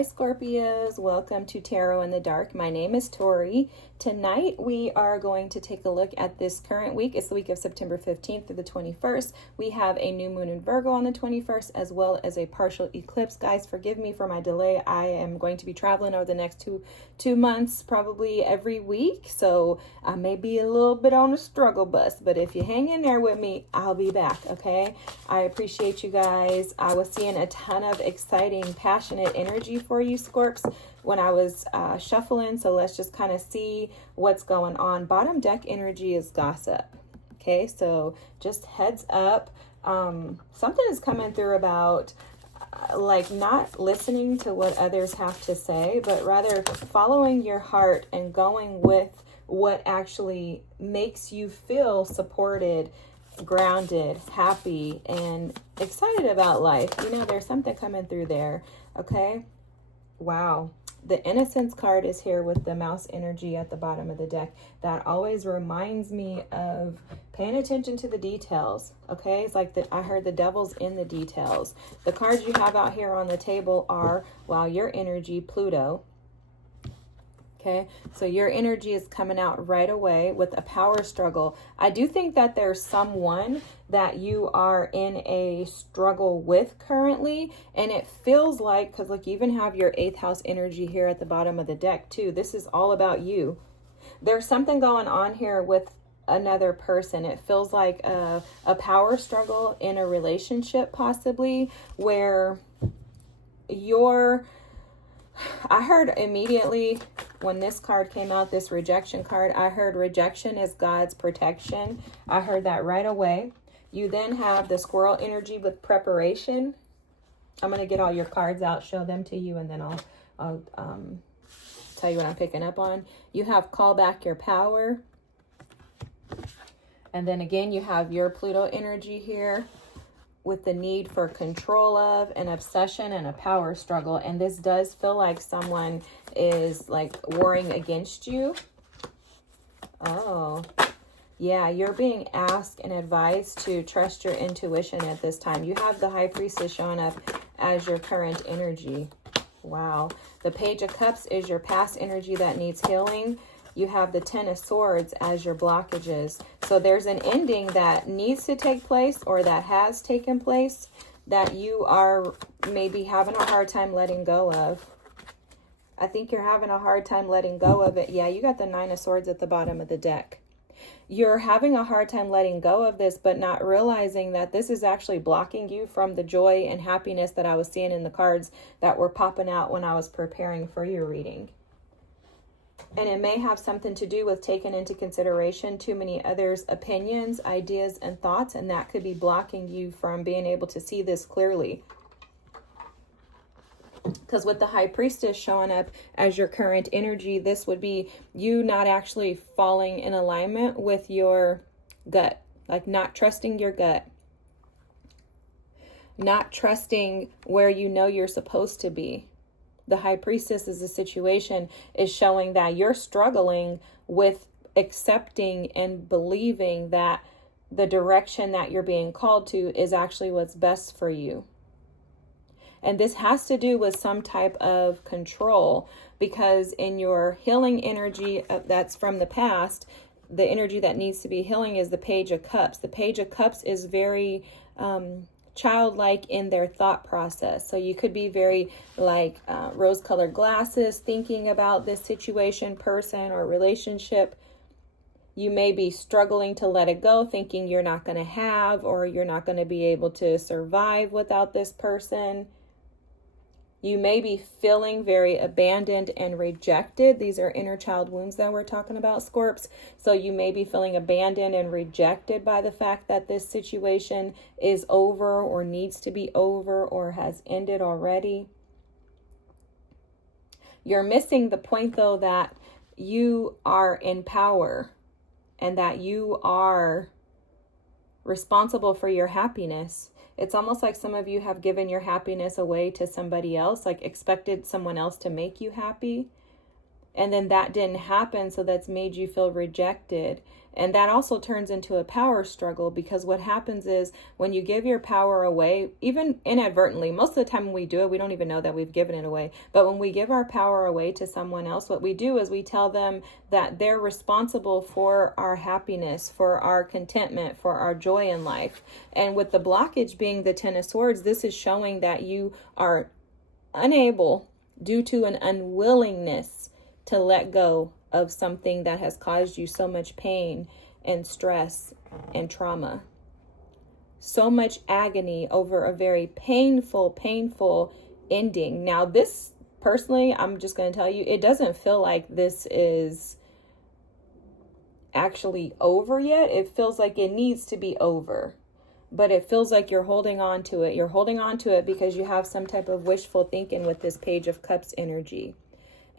Hi Scorpios, welcome to Tarot in the Dark. My name is Tori. Tonight we are going to take a look at this current week. It's the week of September 15th through the 21st. We have a new moon in Virgo on the 21st as well as a partial eclipse. Guys, forgive me for my delay. I am going to be traveling over the next two months, probably every week. So I may be a little bit on a struggle bus, but if you hang in there with me, I'll be back, okay? I appreciate you guys. I was seeing a ton of exciting, passionate energy for you, Scorps, when I was shuffling. So let's just kind of see what's going on. Bottom deck energy is gossip. Okay, so just heads up. Something is coming through about like not listening to what others have to say, but rather following your heart and going with what actually makes you feel supported, grounded, happy, and excited about life. You know, there's something coming through there. Okay. Wow. The Innocence card is here with the mouse energy at the bottom of the deck. That always reminds me of paying attention to the details. Okay. It's like that. I heard the devil's in the details. The cards you have out here on the table are, wow, your energy, Pluto. Okay, so your energy is coming out right away with a power struggle. I do think that there's someone that you are in a struggle with currently, and it feels like, because look, you even have your 8th house energy here at the bottom of the deck too. This is all about you. There's something going on here with another person. It feels like a power struggle in a relationship, possibly, where I heard immediately when this card came out, this rejection card, I heard rejection is God's protection. I heard that right away. You then have the squirrel energy with preparation. I'm going to get all your cards out, show them to you, and then I'll tell you what I'm picking up on. You have call back your power. And then again, you have your Pluto energy here with the need for control of an obsession and a power struggle. And this does feel like someone is like warring against you. Oh, yeah, you're being asked and advised to trust your intuition at this time. You have the High Priestess showing up as your current energy. Wow. The Page of Cups is your past energy that needs healing. You have the 10 of Swords as your blockages. So there's an ending that needs to take place or that has taken place that you are maybe having a hard time letting go of. I think you're having a hard time letting go of it. Yeah, you got the 9 of Swords at the bottom of the deck. You're having a hard time letting go of this, but not realizing that this is actually blocking you from the joy and happiness that I was seeing in the cards that were popping out when I was preparing for your reading. And it may have something to do with taking into consideration too many others' opinions, ideas, and thoughts, and that could be blocking you from being able to see this clearly. Because with the High Priestess showing up as your current energy, this would be you not actually falling in alignment with your gut, like not trusting your gut, not trusting where you know you're supposed to be. The High Priestess is a situation is showing that you're struggling with accepting and believing that the direction that you're being called to is actually what's best for you. And this has to do with some type of control, because in your healing energy that's from the past, the energy that needs to be healing is the Page of Cups. The Page of Cups is very childlike in their thought process. So you could be very like rose-colored glasses thinking about this situation, person, or relationship. You may be struggling to let it go, thinking you're not going to have or you're not going to be able to survive without this person. You may be feeling very abandoned and rejected. These are inner child wounds that we're talking about, Scorps. So you may be feeling abandoned and rejected by the fact that this situation is over or needs to be over or has ended already. You're missing the point, though, that you are in power and that you are responsible for your happiness. It's almost like some of you have given your happiness away to somebody else, like expected someone else to make you happy. And then that didn't happen, so that's made you feel rejected. And that also turns into a power struggle, because what happens is when you give your power away, even inadvertently, most of the time when we do it, we don't even know that we've given it away. But when we give our power away to someone else, what we do is we tell them that they're responsible for our happiness, for our contentment, for our joy in life. And with the blockage being the Ten of Swords, this is showing that you are unable, due to an unwillingness, to let go of something that has caused you so much pain and stress and trauma. So much agony over a very painful ending. Now, this, personally, I'm just going to tell you, it doesn't feel like this is actually over yet. It feels like it needs to be over. But it feels like you're holding on to it. You're holding on to it because you have some type of wishful thinking with this Page of Cups energy.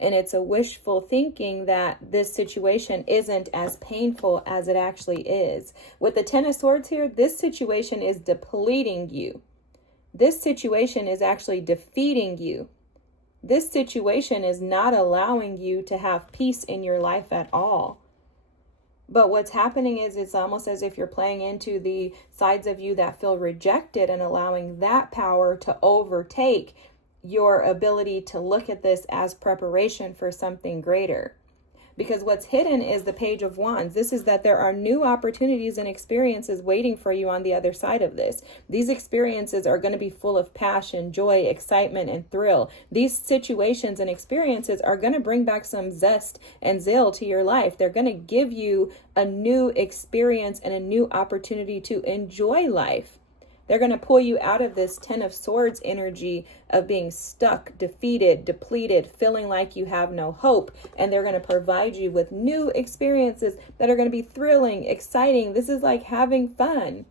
And it's a wishful thinking that this situation isn't as painful as it actually is. With the Ten of Swords here, this situation is depleting you. This situation is actually defeating you. This situation is not allowing you to have peace in your life at all. But what's happening is it's almost as if you're playing into the sides of you that feel rejected and allowing that power to overtake your ability to look at this as preparation for something greater. Because what's hidden is the Page of Wands. This is that there are new opportunities and experiences waiting for you on the other side of this. These experiences are going to be full of passion, joy, excitement, and thrill. These situations and experiences are going to bring back some zest and zeal to your life. They're going to give you a new experience and a new opportunity to enjoy life. They're going to pull you out of this Ten of Swords energy of being stuck, defeated, depleted, feeling like you have no hope. And they're going to provide you with new experiences that are going to be thrilling, exciting. This is like having fun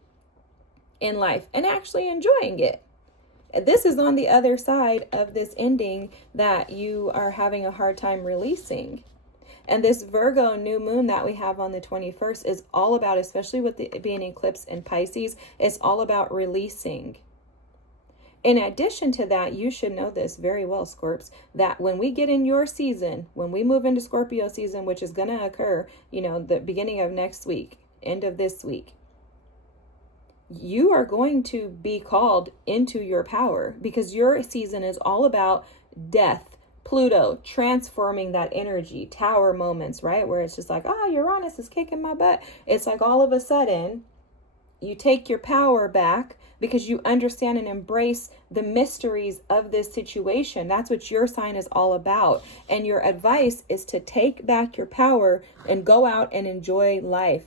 in life and actually enjoying it. This is on the other side of this ending that you are having a hard time releasing. And this Virgo new moon that we have on the 21st is all about, especially with it being eclipse in Pisces, it's all about releasing. In addition to that, you should know this very well, Scorps, that when we get in your season, when we move into Scorpio season, which is going to occur, the beginning of next week, end of this week, you are going to be called into your power, because your season is all about death. Pluto transforming that energy, tower moments, right? Where it's just like, Uranus is kicking my butt. It's like all of a sudden you take your power back because you understand and embrace the mysteries of this situation. That's what your sign is all about. And your advice is to take back your power and go out and enjoy life.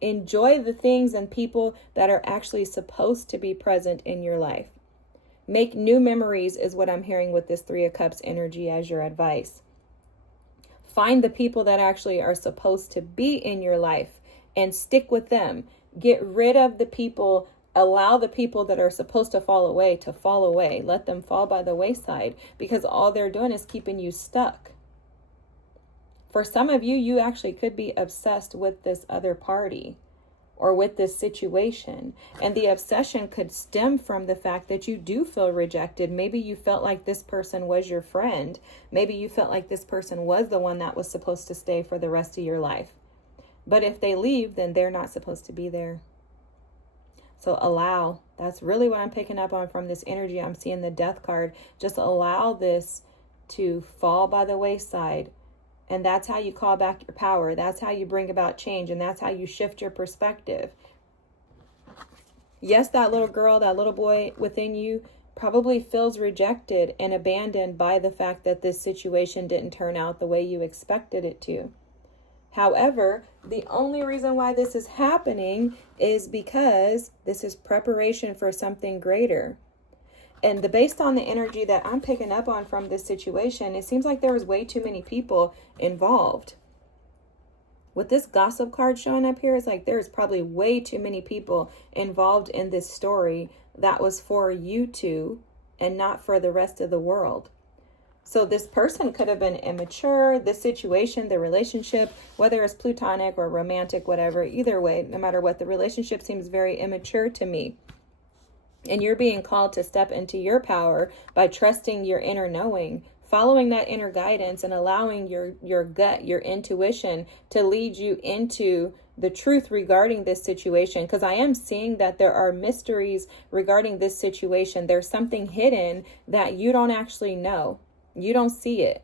Enjoy the things and people that are actually supposed to be present in your life. Make new memories is what I'm hearing with this Three of Cups energy as your advice. Find the people that actually are supposed to be in your life and stick with them. Get rid of the people, allow the people that are supposed to fall away to fall away. Let them fall by the wayside, because all they're doing is keeping you stuck. For some of you, you actually could be obsessed with this other party or with this situation. And the obsession could stem from the fact that you do feel rejected. Maybe you felt like this person was your friend. Maybe you felt like this person was the one that was supposed to stay for the rest of your life. But if they leave, then they're not supposed to be there. So allow. That's really what I'm picking up on from this energy. I'm seeing the Death card. Just allow this to fall by the wayside. And that's how you call back your power. That's how you bring about change. And that's how you shift your perspective. Yes, that little girl, that little boy within you probably feels rejected and abandoned by the fact that this situation didn't turn out the way you expected it to. However, the only reason why this is happening is because this is preparation for something greater. And based on the energy that I'm picking up on from this situation, it seems like there was way too many people involved. With this gossip card showing up here, it's like there's probably way too many people involved in this story that was for you two and not for the rest of the world. So this person could have been immature. This situation, the relationship, whether it's platonic or romantic, whatever, either way, no matter what, the relationship seems very immature to me. And you're being called to step into your power by trusting your inner knowing following that inner guidance and allowing your gut, your intuition to lead you into the truth regarding this situation. Because I am seeing that there are mysteries regarding this situation. There's something hidden that you don't actually know. You don't see it.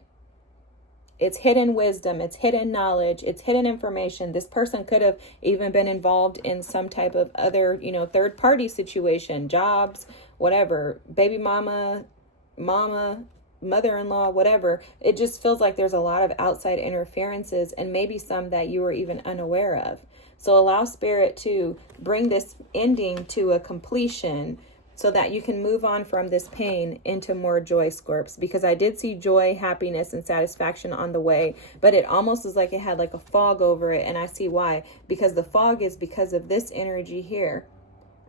It's hidden wisdom, it's hidden knowledge, it's hidden information. This person could have even been involved in some type of other, third party situation, jobs, whatever, baby mama, mother-in-law, whatever. It just feels like there's a lot of outside interferences, and maybe some that you were even unaware of. So allow Spirit to bring this ending to a completion so that you can move on from this pain into more joy, Scorps. Because I did see joy, happiness, and satisfaction on the way, but it almost is like it had like a fog over it. And I see why. Because the fog is because of this energy here.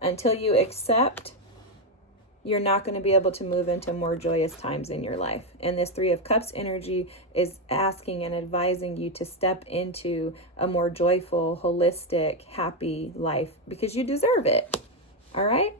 Until you accept, you're not going to be able to move into more joyous times in your life. And this Three of Cups energy is asking and advising you to step into a more joyful, holistic, happy life because you deserve it. All right?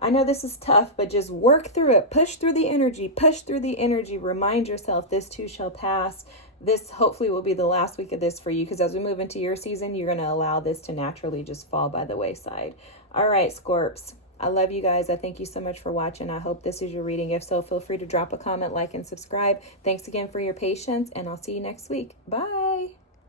I know this is tough, but just work through it. Push through the energy. Remind yourself this too shall pass. This hopefully will be the last week of this for you, because as we move into your season, you're going to allow this to naturally just fall by the wayside. All right, Scorps. I love you guys. I thank you so much for watching. I hope this is your reading. If so, feel free to drop a comment, like, and subscribe. Thanks again for your patience, and I'll see you next week. Bye.